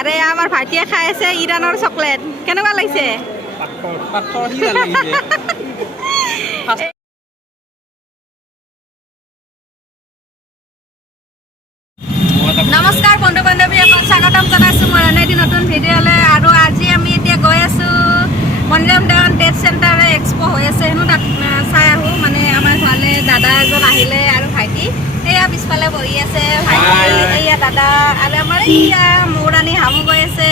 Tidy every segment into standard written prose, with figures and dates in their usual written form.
আৰে আমাৰ ভাইটিয়ে খাই আছে ইৰাণৰ চকলেট কেনেকুৱা লাগিছে নমস্কাৰ বন্ধু বান্ধৱীসকল স্বাগতম জনাইছোঁ মোৰ এনে এটি নতুন ভিডিঅ'লৈ আৰু আজি আমি এতিয়া গৈ আছোঁ মণিৰাম দেৱান ট্ৰেড চেণ্টাৰ এক্সপ' হৈ আছে হেনো তাত চাই আহোঁ মানে আমাৰ ঘৰলৈ দাদা এজন আহিলে আৰু ভাইটি এয়া পিছফালে বহি আছে ভাইটি এয়া দাদা আৰু আমাৰ এয়া মৌৰাণী হামু গৈ আছে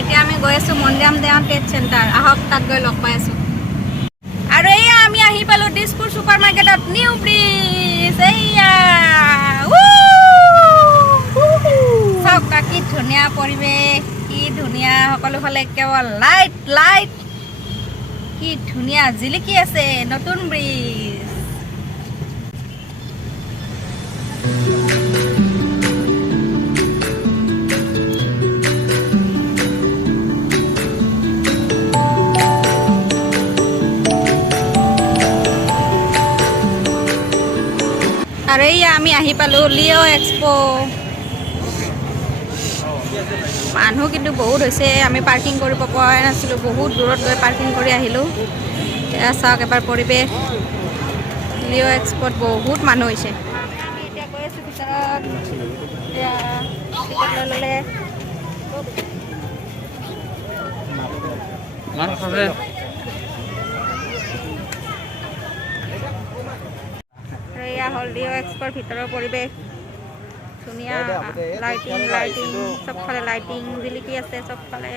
এতিয়া আমি গৈ আছোঁ মণিৰাম দেৱান ট্ৰেড চেণ্টাৰ আহক তাত গৈ লগ পাই আছোঁ আৰু এয়া আমি আহি পালোঁ দিছপুৰ ছুপাৰ মাৰ্কেটত নিউ ব্ৰিজ এয়া চাওক কি ধুনীয়া পৰিৱেশ কি ধুনীয়া সকলোফালে কেৱল লাইট লাইট কি ধুনীয়া জিলিকি আছে নতুন ব্ৰিজ আৰু এয়া আমি আহি পালোঁ লিঅ' এক্সপ' মানুহ কিন্তু বহুত হৈছে আমি পাৰ্কিং কৰিব পৰা নাছিলোঁ বহুত দূৰত গৈ পাৰ্কিং কৰি আহিলোঁ এয়া চাওক এবাৰ পৰিৱেশ লিঅ' এক্সপ'ত বহুত মানুহ হৈছে আমি এতিয়া গৈ আছোঁ ভিতৰত এতিয়া টিকট লৈ ল'লে এয়া হ'ল লিঅ' এক্সপ'ৰ ভিতৰৰ পৰিৱেশ ধুনীয়া লাইটিং লাইটিং চবফালে লাইটিং জিলিকি আছে চবফালে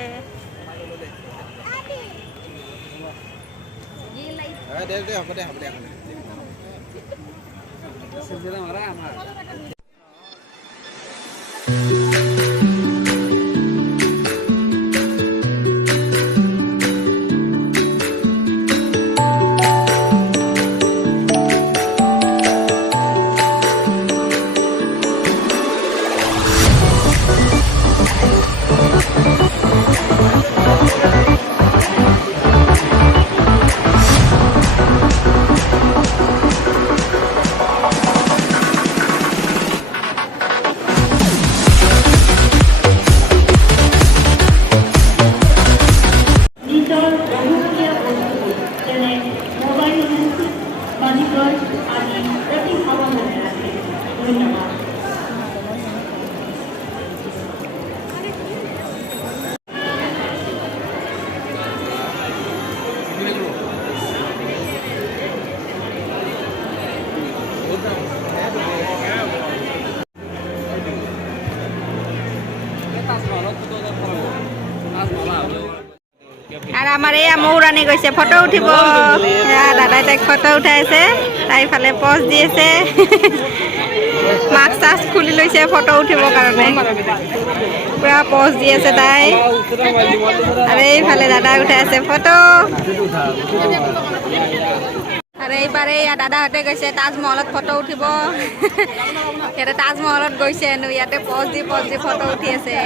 আৰু আমাৰ এয়া মৌৰাণী গৈছে ফটো উঠিব দাদাই তাইক ফটো উঠাই আছে তাই ফালে পজ দি আছে মাস্ক চাস্ক খুলি লৈছে ফটো উঠিবৰ কাৰণে পুৰা পজ দি আছে তাই আৰু এইফালে দাদাই উঠাই আছে ফটো আৰু এইবাৰে এয়া দাদাহঁতে গৈছে তাজমহলত ফটো উঠিব সিহঁতে তাজমহলত গৈছে হেনো ইয়াতে পজ দি ফটো উঠি আছে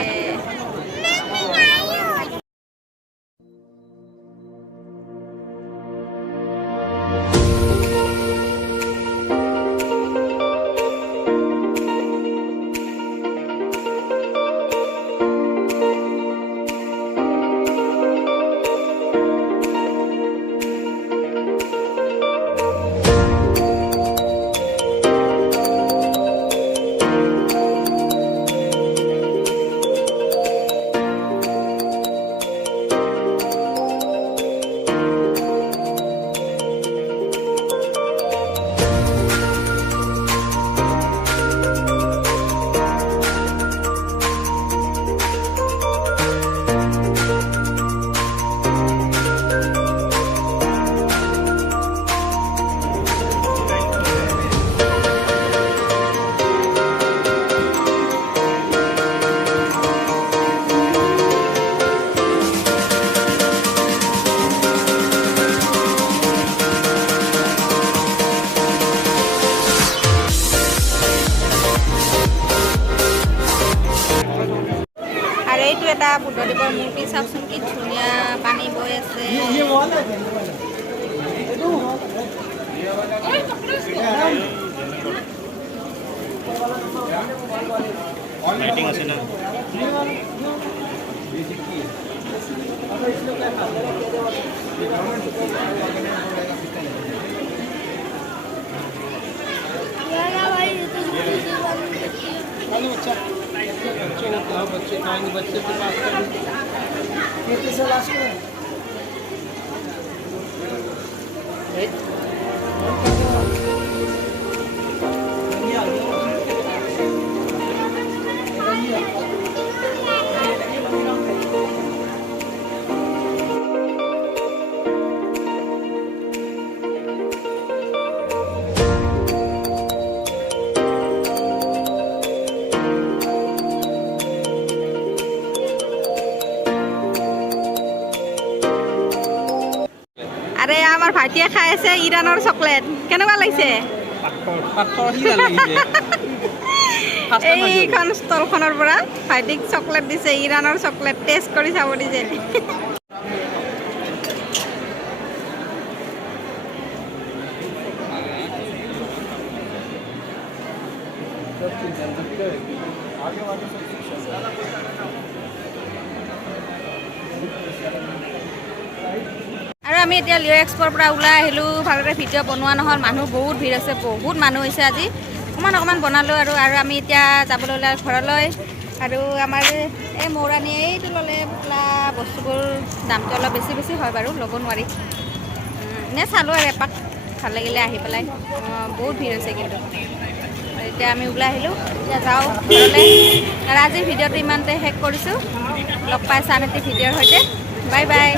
এটা বুদ্ধদেৱৰ মূৰ্তি চাওকচোন কি ধুনীয়া পানী বৈ আছে লাইটিং আছে না बच्चे होते हैं बच्चे खाएंगे बच्चे के पास আৰে আমাৰ ভাইটিয়ে খাই আছে ইৰাণৰ চকলেট কেনেকুৱা লাগিছে এইখন ষ্টলখনৰ পৰা ভাইটিক চকলেট দিছে ইৰাণৰ চকলেট টেষ্ট কৰি চাব দিছে আৰু আমি এতিয়া লিঅ' এক্সপ'ৰ পৰা ওলাই আহিলোঁ ভালদৰে ভিডিঅ' বনোৱা নহ'ল মানুহ বহুত ভিৰ আছে বহুত মানুহ হৈছে আজি অকণমান বনালোঁ আৰু আমি এতিয়া যাবলৈ ওলাই ঘৰলৈ আৰু আমাৰ এই মৌৰাণী এইটো ল'লে পুতলা বস্তুবোৰ দামটো অলপ বেছি হয় বাৰু ল'ব নোৱাৰি এনে চালোঁ আৰু এপাক ভাল লাগিলে আহি পেলাই বহুত ভিৰ হৈছে কিন্তু এতিয়া আমি ওলাই আহিলোঁ এতিয়া যাওঁ ঘৰলৈ আৰু আজিৰ ভিডিঅ'টো ইমানতে শেষ কৰিছোঁ লগ পাই চান এটি ভিডিঅ'ৰ সৈতে বাই বাই